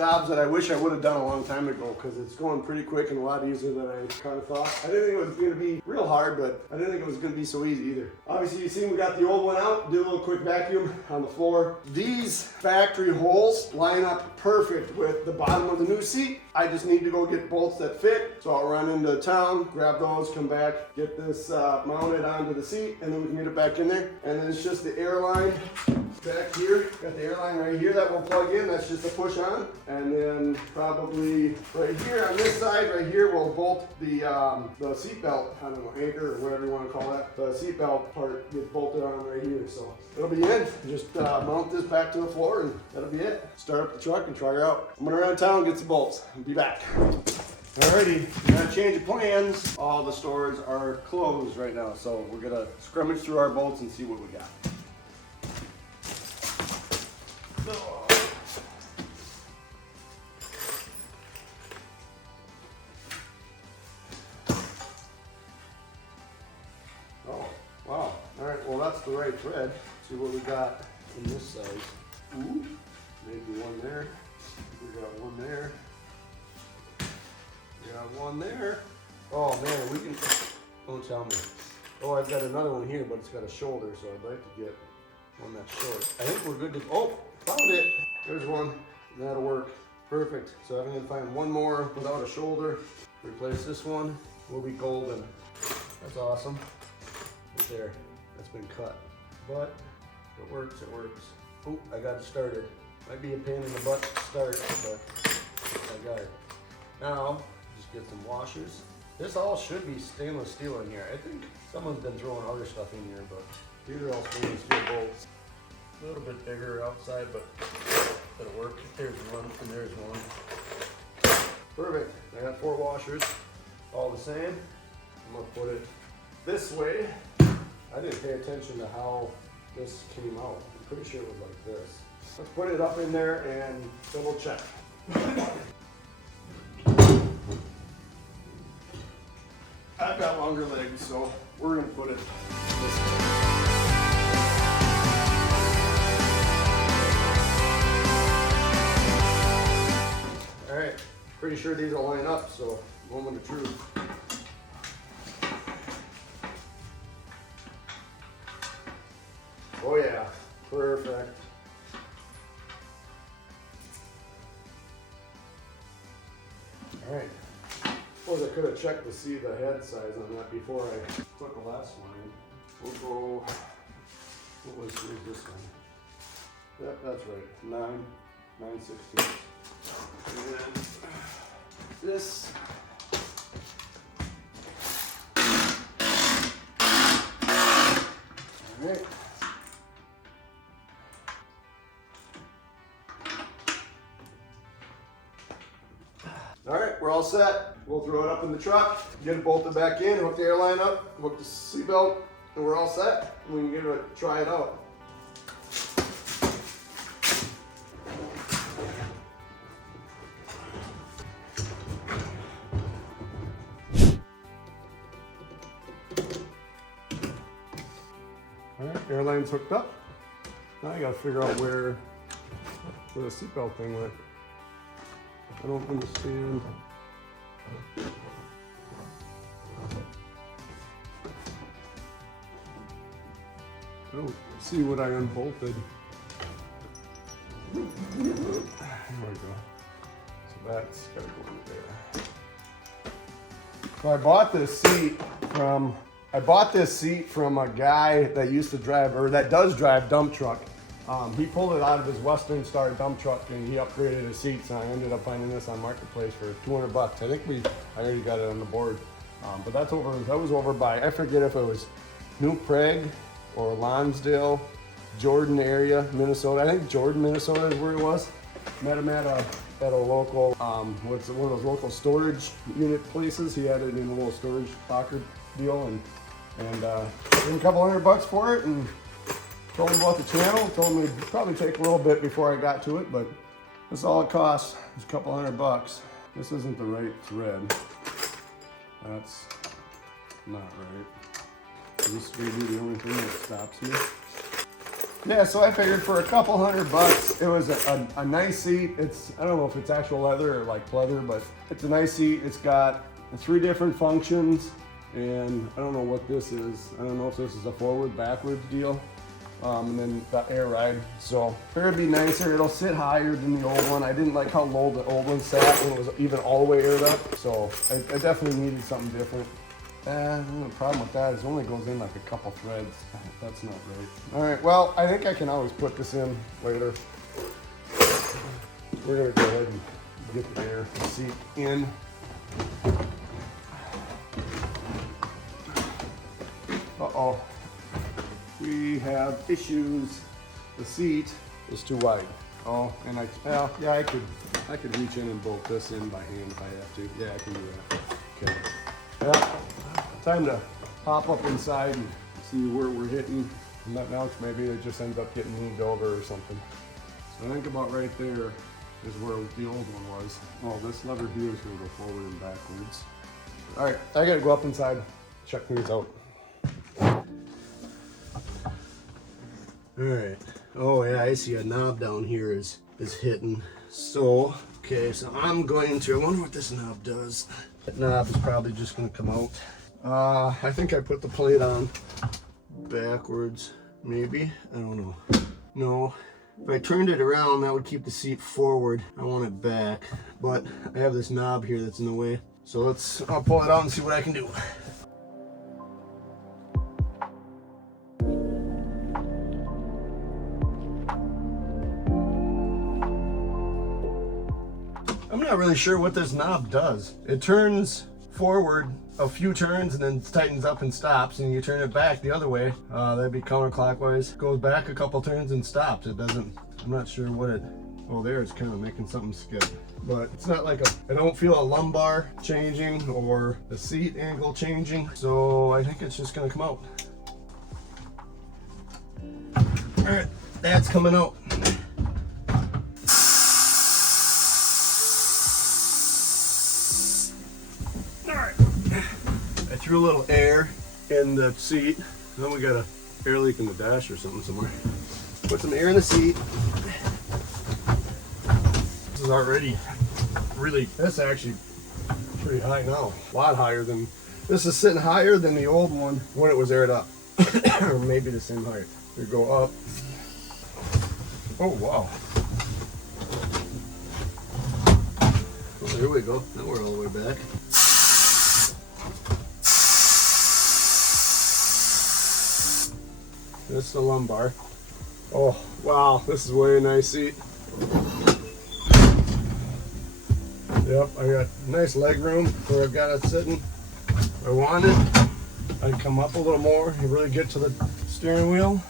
jobs that I wish I would have done a long time ago because it's going pretty quick and a lot easier than I kind of thought. I didn't think it was going to be real hard, but I didn't think it was going to be so easy either. Obviously, you see we got the old one out, did a little quick vacuum on the floor. These factory holes line up perfect with the bottom of the new seat. I just need to go get bolts that fit. So I'll run into town, grab those, come back, get this mounted onto the seat, and then we can get it back in there. And then it's just the air line back here. Got the air line right here that we'll plug in. That's just a push on. And then probably right here on this side, right here, we'll bolt the seat belt, I don't know, anchor or whatever you want to call that. The seat belt part gets bolted on right here. So it'll be in. Just mount this back to the floor and that'll be it. Start up the truck and try her out. I'm gonna run town, get some bolts, and be back. Alrighty, gotta change of plans. All the stores are closed right now, so we're gonna scrummage through our bolts and see what we got. Oh, wow. Alright, well that's the right thread. See what we got in this size. Ooh, maybe one there. We got one there. Got one there. Oh man, we can, don't tell me. Oh, I've got another one here, but it's got a shoulder, so I'd like to get one that's short. I think we're good to, oh, found it. There's one, that'll work. Perfect. So I'm gonna find one more without a shoulder. Replace this one, we'll be golden. That's awesome. Right there, that's been cut. But it works, it works. Oh, I got it started. Might be a pain in the butt to start, but I got it. Now, just get some washers. This all should be stainless steel in here. I think someone's been throwing other stuff in here, but these are all stainless steel bolts. A little bit bigger outside, but it'll work. There's one, and there's one. Perfect. I got 4 washers, all the same. I'm gonna put it this way. I didn't pay attention to how this came out. I'm pretty sure it was like this. Let's put it up in there and double check. I've got longer legs, so we're gonna put it this way. All right, pretty sure these will line up, so moment of truth. Oh yeah, perfect. All right. Of course, I could have checked to see the head size on that before I took the last one in. We'll go, where's this one? Yep, that's right, 9/16. And this. All right. All right, we're all set. We'll throw it up in the truck, get it bolted back in, hook the airline up, hook the seatbelt, and we're all set. We can get it, try it out. All right, airline's hooked up. Now I gotta figure out where the seatbelt thing went. I don't understand. I don't see what I unbolted. There we go. So that's gotta go in there. So I bought this seat from a guy that used to drive, or that does drive dump truck. He pulled it out of his Weston Star dump truck and he upgraded his seats, and I ended up finding this on Marketplace for $200. I think I already got it on the board. But that was over by, I forget if it was New Prague or Lonsdale, Jordan area, Minnesota. I think Jordan, Minnesota is where it was. Met him at a local, what's one of those local storage unit places. He had it in a little storage locker deal, and gave him a couple $100 for it, and told him about the channel. Told him it'd probably take a little bit before I got to it, but that's all it costs. It's a couple $100. This isn't the right thread. That's not right. This may be the only thing that stops me. Yeah, so I figured for a couple $100, it was a nice seat. It's, I don't know if it's actual leather or like pleather, but it's a nice seat. It's got 3 different functions, and I don't know what this is. I don't know if this is a forward, backwards deal. And then the air ride. So it'd be nicer. It'll sit higher than the old one. I didn't like how low the old one sat when it was even all the way aired up. So I definitely needed something different. The problem with that is it only goes in like a couple threads. That's not right. All right, well, I think I can always put this in later. We're gonna go ahead and get the air seat in. Uh-oh. We have issues. The seat is too wide. Oh, and yeah, I could reach in and bolt this in by hand if I have to. Yeah, I can do that. Okay. Yeah. Time to hop up inside and see where we're hitting. And that now maybe it just ends up getting moved over or something. So I think about right there is where the old one was. Oh, this lever here is gonna go forward and backwards. All right, I gotta go up inside, check things out. All right. Oh yeah, I see a knob down here is hitting. So, okay, so I'm going to, I wonder what this knob does. That knob is probably just gonna come out. I think I put the plate on backwards, maybe. I don't know. No, if I turned it around, that would keep the seat forward. I want it back, but I have this knob here that's in the way. So I'll pull it out and see what I can do. I'm not really sure what this knob does. It turns forward a few turns and then tightens up and stops, and you turn it back the other way, that'd be counterclockwise, goes back a couple turns and stops. It doesn't, I'm not sure what it, oh there it's kind of making something skip, but it's not like I don't feel a lumbar changing or the seat angle changing, so I think it's just gonna come out. All right, that's coming out. Threw a little air in the seat. Then we got a air leak in the dash or something somewhere. Put some air in the seat. This is already really, that's actually pretty high now. A lot higher than, this is sitting higher than the old one when it was aired up. Or maybe the same height. We go up. Oh wow. Well, there we go. Now we're all the way back. This is the lumbar. Oh, wow, this is way a nice seat. Yep, I got nice leg room where I've got it sitting. If I want it, I can come up a little more and really get to the steering wheel.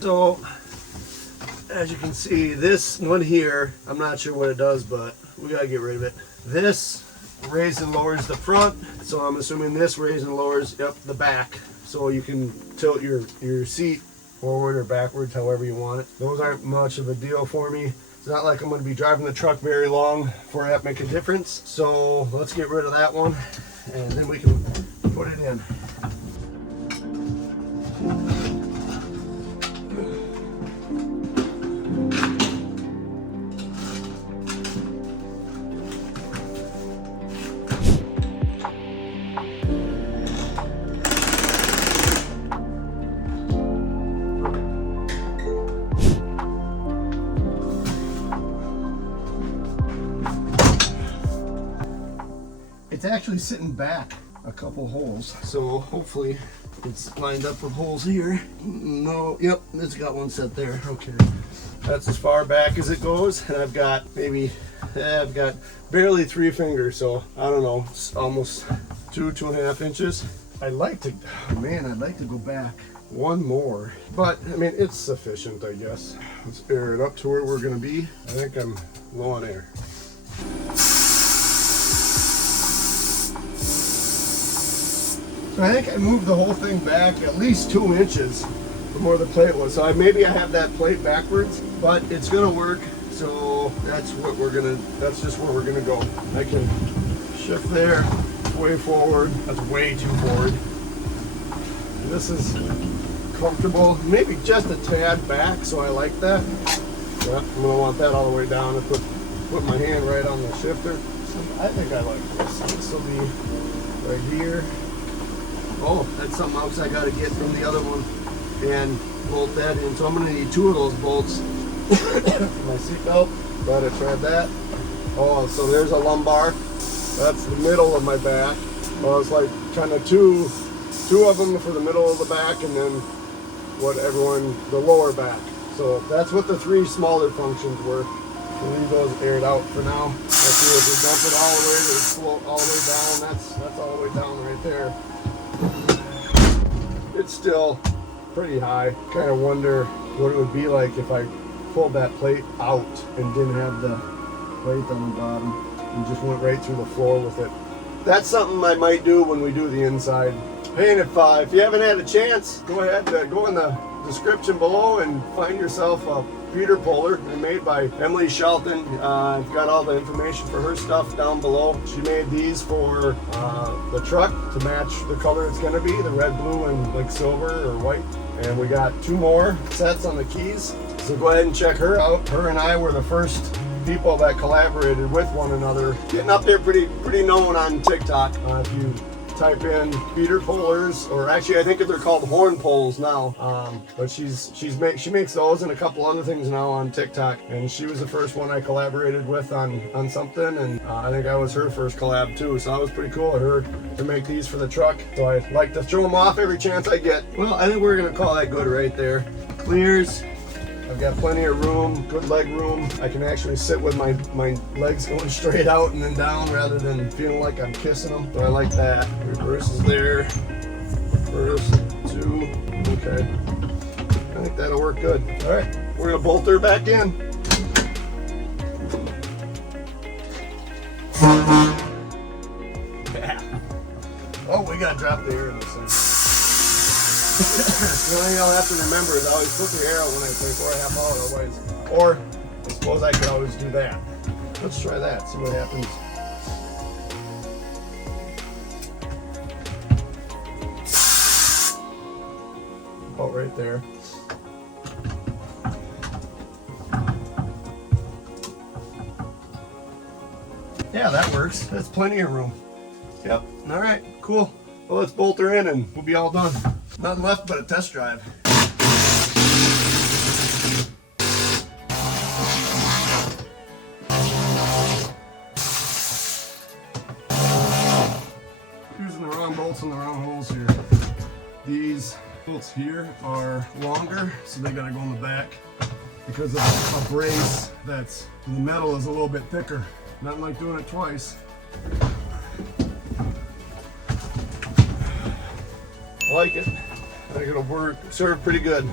So, as you can see, this one here, I'm not sure what it does, but we gotta get rid of it. This raises and lowers the front, so I'm assuming this raises and lowers, yep, the back. So you can tilt your seat forward or backwards, however you want it. Those aren't much of a deal for me. It's not like I'm gonna be driving the truck very long for that to make a difference. So let's get rid of that one, and then we can put it in. It's actually sitting back a couple holes, so hopefully it's lined up with holes here. No, yep, it's got one set there. Okay, that's as far back as it goes, and I've got I've got barely 3 fingers, so I don't know, it's almost 2.5 inches. I'd like to go back one more, but I mean it's sufficient, I guess. Let's air it up to where we're gonna be. I think I'm low on air. So I think I moved the whole thing back at least 2 inches from where the plate was. So maybe I have that plate backwards, but it's gonna work. So that's just where we're gonna go. I can shift there, way forward. That's way too forward. This is comfortable, maybe just a tad back, so I like that. But I'm gonna want that all the way down and put my hand right on the shifter. I think I like this. This will be right here. Oh, that's something else I gotta get from the other one and bolt that in. So I'm gonna need 2 of those bolts. My seatbelt, glad I tried that. Oh, so there's a lumbar. That's the middle of my back. Well, it's like kind of two of them for the middle of the back, and then the lower back. So that's what the 3 smaller functions were. We'll leave those aired out for now. Let's see if we dump it all the way to float all the way down. That's all the way down right there. It's still pretty high. Kind of wonder what it would be like if I pulled that plate out and didn't have the plate on the bottom and just went right through the floor with it. That's something I might do when we do the inside. Hey, and if you haven't had a chance, go ahead, go in the description below and find yourself a feeder puller. They're made by Emily Shelton. I've got all the information for her stuff down below. She made these for the truck to match the color it's gonna be, the red, blue, and like silver or white. And we got 2 more sets on the keys. So go ahead and check her out. Her and I were the first people that collaborated with one another. Getting up there pretty known on TikTok. If you type in feeder pullers, or actually I think they're called horn poles now. But she makes those and a couple other things now on TikTok. And she was the first one I collaborated with on something, and I think I was her first collab too. So that was pretty cool of her to make these for the truck. So I like to throw them off every chance I get. Well, I think we're gonna call that good right there. Clears. I've got plenty of room, good leg room. I can actually sit with my legs going straight out and then down rather than feeling like I'm kissing them. So I like that. Reverse is there. Reverse, 2. Okay. I think that'll work good. All right, we're gonna bolt her back in. Yeah. Oh, we gotta drop the air in this thing. The only thing I'll have to remember is always put the arrow when I play 4.5 out, otherwise. Or I suppose I could always do that. Let's try that, see what happens. Oh, right there. Yeah, that works. That's plenty of room. Yep. All right, cool. Well, let's bolt her in and we'll be all done. Nothing left but a test drive. Using the wrong bolts in the wrong holes here. These bolts here are longer, so they gotta go in the back because of a brace that's, the metal is a little bit thicker. Nothing like doing it twice. I like it. I think it'll serve pretty good.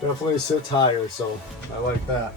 Definitely sits higher, so I like that.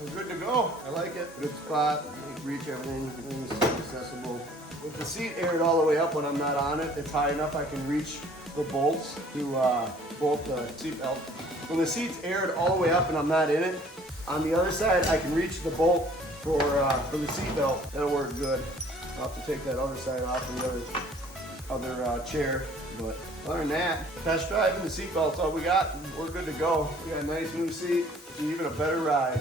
We're good to go. I like it. Good spot. You can reach everything. Everything's accessible. With the seat aired all the way up when I'm not on it, it's high enough I can reach the bolts to bolt the seat belt. When the seat's aired all the way up and I'm not in it, on the other side I can reach the bolt for the seat belt. That'll work good. I'll have to take that other side off from the other chair. But other than that, test drive and the seat belt's all we got. We're good to go. We got a nice new seat, even a better ride.